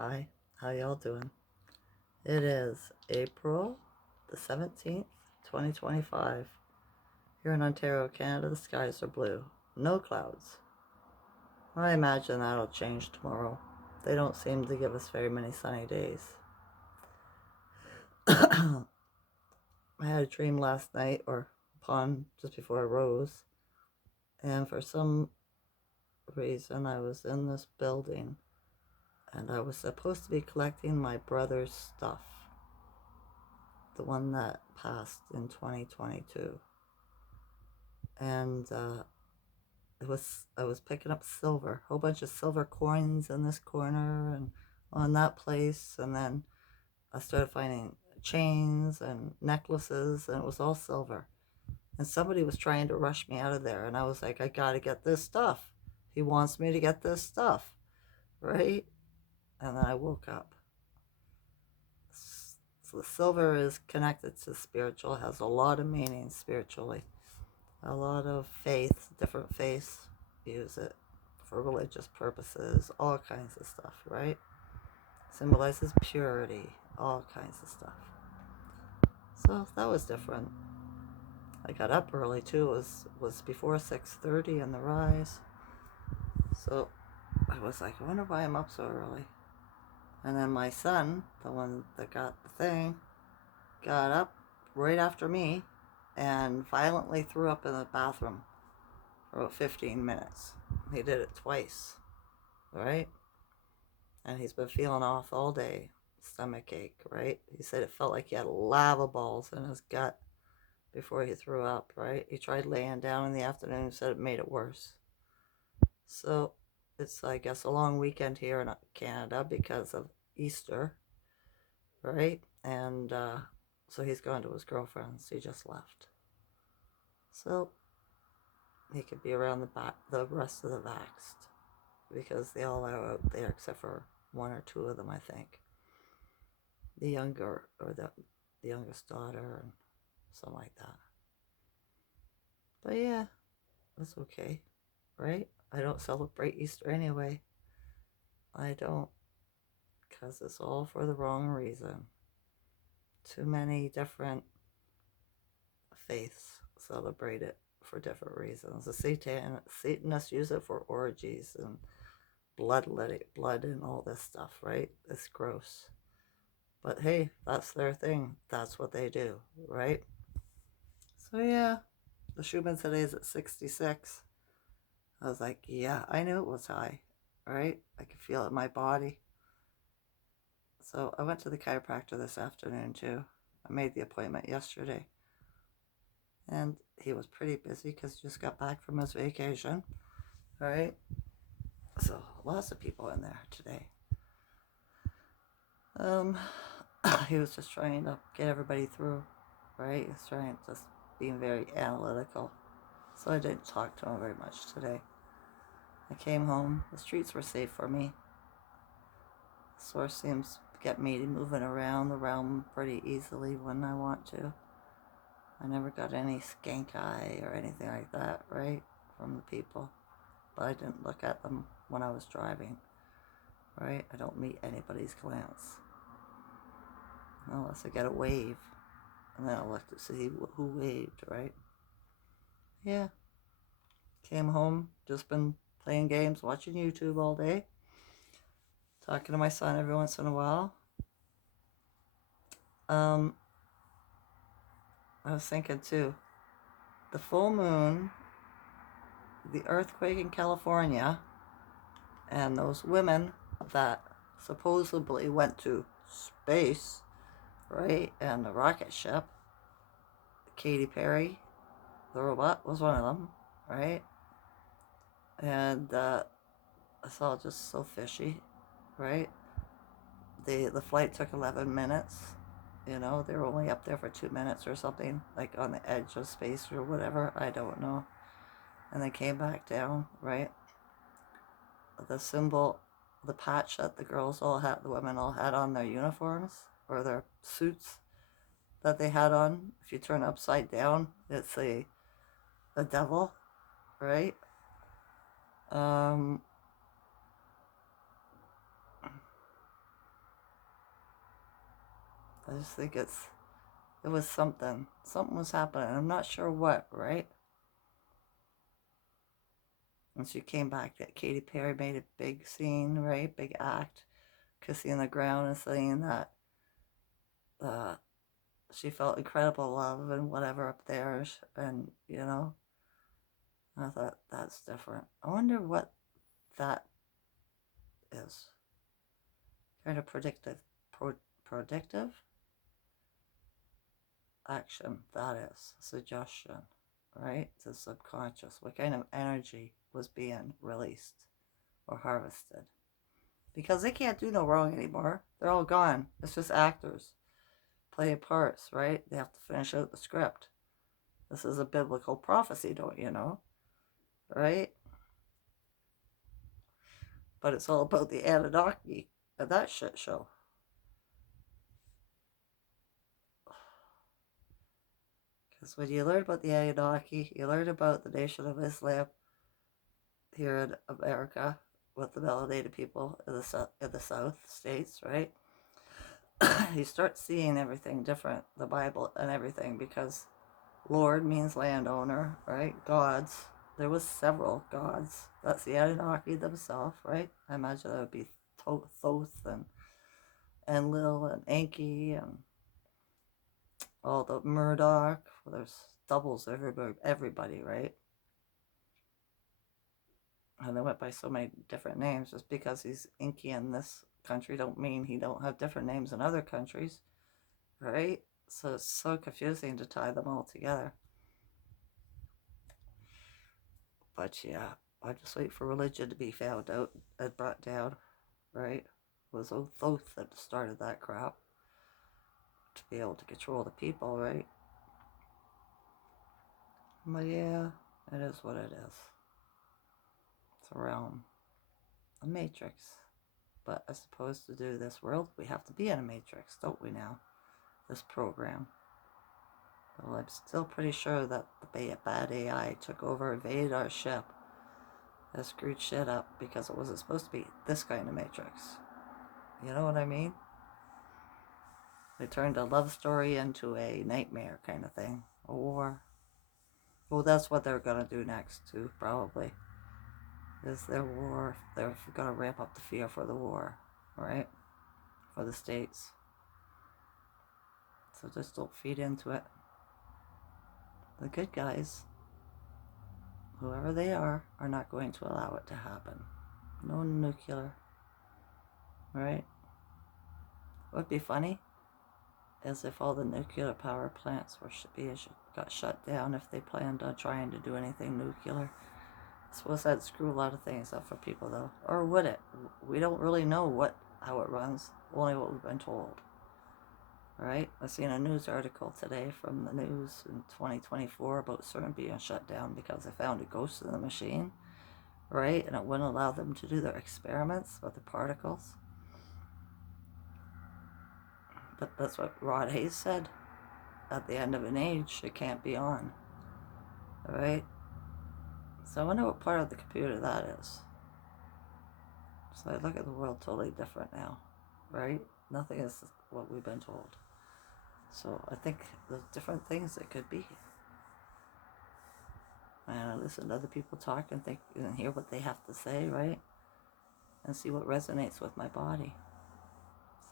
Hi, how y'all doing? It is April the 17th, 2025. Here in Ontario, Canada, the skies are blue. No clouds. I imagine that'll change tomorrow. They don't seem to give us very many sunny days. I had a dream last night, or upon just before I rose, and for some reason I was in this building and I was supposed to be collecting my brother's stuff, the one that passed in 2022. And I was picking up silver, a whole bunch of silver coins in this corner and on that place, and then I started finding chains and necklaces, and it was all silver. And somebody was trying to rush me out of there, and I was like, I gotta get this stuff. He wants me to get this stuff, right? And then I woke up. So the silver is connected to spiritual, has a lot of meanings spiritually. A lot of faith, different faiths use it for religious purposes, all kinds of stuff, right? Symbolizes purity, all kinds of stuff. So that was different. I got up early too. It was before 6:30 in the rise. So I was like, I wonder why I'm up so early. And then my son, the one that got the thing, got up right after me and violently threw up in the bathroom for about 15 minutes. He did it twice, right? And he's been feeling off all day, stomach ache, right? He said it felt like he had lava balls in his gut before he threw up, right? He tried laying down in the afternoon and said it made it worse. So it's, I guess, a long weekend here in Canada because of Easter, right? And so he's gone to his girlfriend's. He just left. So he could be around the rest of the vaxxed because they all are out there except for one or two of them, I think. The younger, or the youngest daughter, and something like that. But yeah, that's okay, right? I don't celebrate Easter anyway. I don't, because it's all for the wrong reason. Too many different faiths celebrate it for different reasons. The Satanists use it for orgies and blood and all this stuff, right? It's gross. But hey, that's their thing. That's what they do, right? So yeah, the Schuman today is at 66. I was like, yeah, I knew it was high, right? I could feel it in my body. So I went to the chiropractor this afternoon too. I made the appointment yesterday. And he was pretty busy because he just got back from his vacation, right? So lots of people in there today. He was just trying to get everybody through, right? He was trying, just being very analytical. So I didn't talk to him very much today. I came home. The streets were safe for me. The source seems to get me moving around the realm pretty easily when I want to. I never got any skank eye or anything like that, right? From the people. But I didn't look at them when I was driving, right? I don't meet anybody's glance. Unless I get a wave. And then I'll look to see who waved, right? Yeah. Came home, just been playing games, watching YouTube all day. Talking to my son every once in a while. I was thinking too, the full moon, the earthquake in California, and those women that supposedly went to space, right? And the rocket ship, Katy Perry, the robot, was one of them, right? And it's all just so fishy, right? The flight took 11 minutes. You know, they were only up there for 2 minutes or something, like on the edge of space or whatever. I don't know. And they came back down, right? The symbol, the patch that the girls all had, the women all had on their uniforms or their suits that they had on. If you turn upside down, it's a devil, right? I just think it was something. Something was happening. I'm not sure what, right? And she came back, that Katy Perry made a big scene, right? Big act, kissing the ground and saying that uh, she felt incredible love and whatever up there. And, I thought, that's different. I wonder what that is. Kind of predictive action, that is. Suggestion, right? To subconscious. What kind of energy was being released or harvested? Because they can't do no wrong anymore. They're all gone. It's just actors playing parts, right? They have to finish out the script. This is a biblical prophecy, don't you know? Right? But it's all about the Anunnaki and that shit show. Because when you learn about the Anunnaki, you learn about the Nation of Islam here in America with the melanated people in the South States, right? You start seeing everything different, the Bible and everything, because Lord means landowner, right? Gods. There was several gods. That's the Anunnaki themselves, right? I imagine that would be Thoth and Lil and Enki and all the Murdoch. Well, there's doubles everybody, right? And they went by so many different names. Just because he's Enki in this country don't mean he don't have different names in other countries, right? So it's so confusing to tie them all together. But yeah, I just wait for religion to be found out and brought down, right? It was Thoth that started that crap to be able to control the people, right? But yeah, it is what it is. It's a realm, a matrix. But as opposed to do this world, we have to be in a matrix, don't we now? This program. Well, I'm still pretty sure that the bad AI took over, invaded our ship, and screwed shit up because it wasn't supposed to be this kind of matrix. You know what I mean? They turned a love story into a nightmare kind of thing. A war. Well, that's what they're going to do next, too, probably. Is their war. They're going to ramp up the fear for the war, right? For the states. So just don't feed into it. The good guys, whoever they are not going to allow it to happen. No nuclear, right? What would be funny is if all the nuclear power plants got shut down if they planned on trying to do anything nuclear. I suppose that'd screw a lot of things up for people, though. Or would it? We don't really know how it runs, only what we've been told. Right? I seen a news article today from the news in 2024 about CERN being shut down because they found a ghost in the machine, right? And it wouldn't allow them to do their experiments with the particles. But that's what Rod Hayes said. At the end of an age, it can't be on. Right? So I wonder what part of the computer that is. So I look at the world totally different now. Right? Nothing is what we've been told. So I think there's different things it could be. And I listen to other people talk and think and hear what they have to say, right? And see what resonates with my body.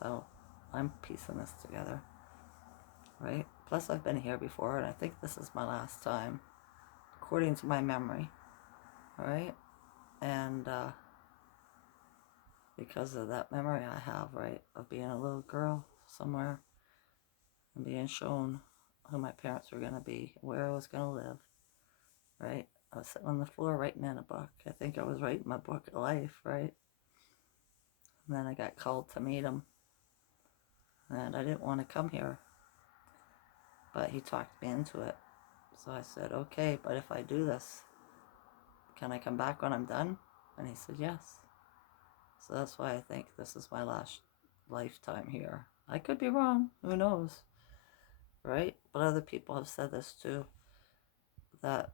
So I'm piecing this together, right? Plus I've been here before and I think this is my last time, according to my memory, right? And because of that memory I have, right, of being a little girl somewhere and being shown who my parents were going to be, where I was going to live, right? I was sitting on the floor writing in a book. I think I was writing my book of life, right? And then I got called to meet him. And I didn't want to come here. But he talked me into it. So I said, okay, but if I do this, can I come back when I'm done? And he said, yes. So that's why I think this is my last lifetime here. I could be wrong. Who knows? Right? But other people have said this too. That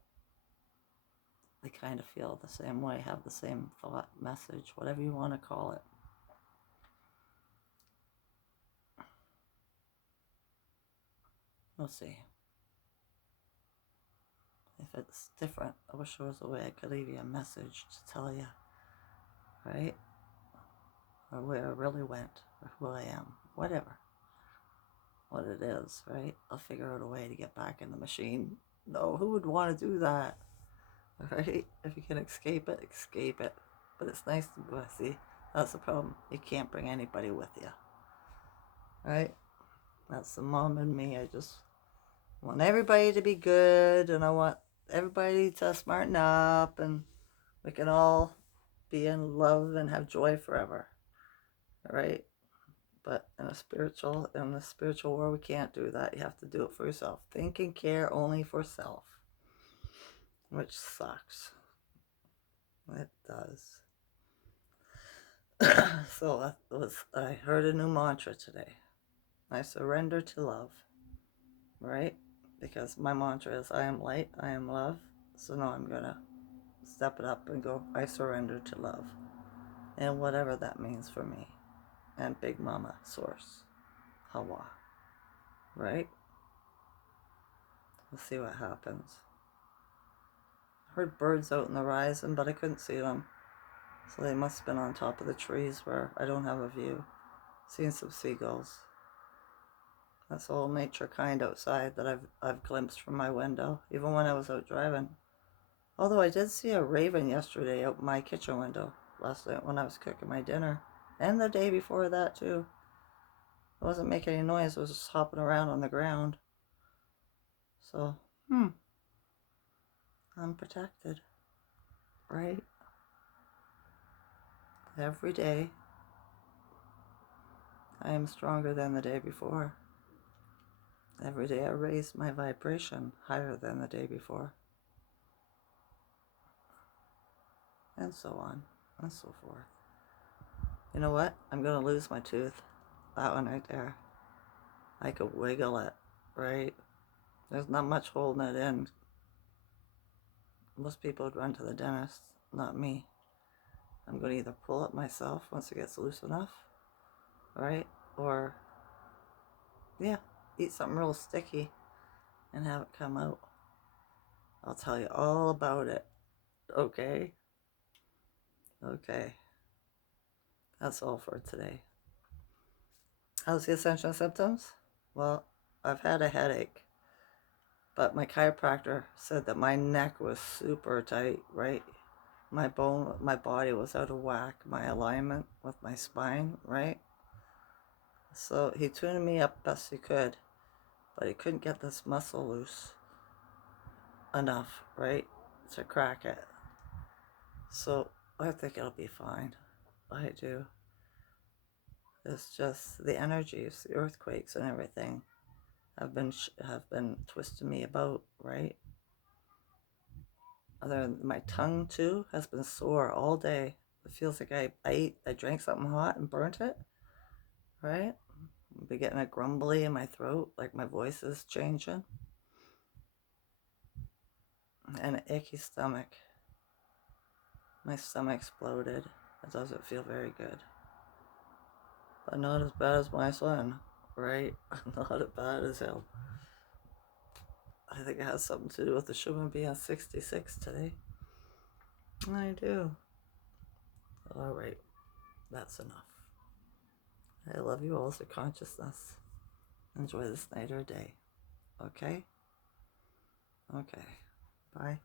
they kind of feel the same way, have the same thought, message, whatever you want to call it. We'll see. If it's different, I wish there was a way I could leave you a message to tell you, right? Or where I really went, or who I am, whatever. What it is, right? I'll figure out a way to get back in the machine. No, who would want to do that, right? If you can escape it, escape it. But it's nice to see. That's the problem. You can't bring anybody with you, right? That's the mom and me. I just want everybody to be good, and I want everybody to smarten up, and we can all be in love and have joy forever, right? But in the spiritual world, we can't do that. You have to do it for yourself. Think and care only for self, which sucks. It does. So I heard a new mantra today. I surrender to love, right? Because my mantra is I am light, I am love. So now I'm going to step it up and go, I surrender to love. And whatever that means for me. And Big Mama, Source, Hawa, right? We'll see what happens. I heard birds out in the horizon, but I couldn't see them. So they must have been on top of the trees where I don't have a view. Seen some seagulls. That's all nature kind outside that I've glimpsed from my window, even when I was out driving. Although I did see a raven yesterday out my kitchen window last night when I was cooking my dinner. And the day before that too. It wasn't making any noise, it was just hopping around on the ground. So, I'm protected, right? Every day, I am stronger than the day before. Every day I raise my vibration higher than the day before. And so on, and so forth. You know what? I'm going to lose my tooth. That one right there. I could wiggle it, right? There's not much holding it in. Most people would run to the dentist, not me. I'm going to either pull it myself once it gets loose enough, right? Or, yeah, eat something real sticky and have it come out. I'll tell you all about it, okay? Okay. That's all for today. How's the Ascension symptoms? Well, I've had a headache, but my chiropractor said that my neck was super tight, right? My body was out of whack, my alignment with my spine, right? So he tuned me up best he could, but he couldn't get this muscle loose enough, right, to crack it. So I think it'll be fine. I do. It's just the energies, the earthquakes and everything have been twisting me about, right? Other than my tongue too has been sore all day. It feels like I drank something hot and burnt it, right? I'll be getting a grumbly in my throat, like my voice is changing. And an icky stomach. My stomach exploded. It doesn't feel very good. But not as bad as my son, right? Not as bad as him. I think it has something to do with the Schuman being 66 today. I do. All right. That's enough. I love you all to consciousness. Enjoy this night or day. Okay? Okay. Bye.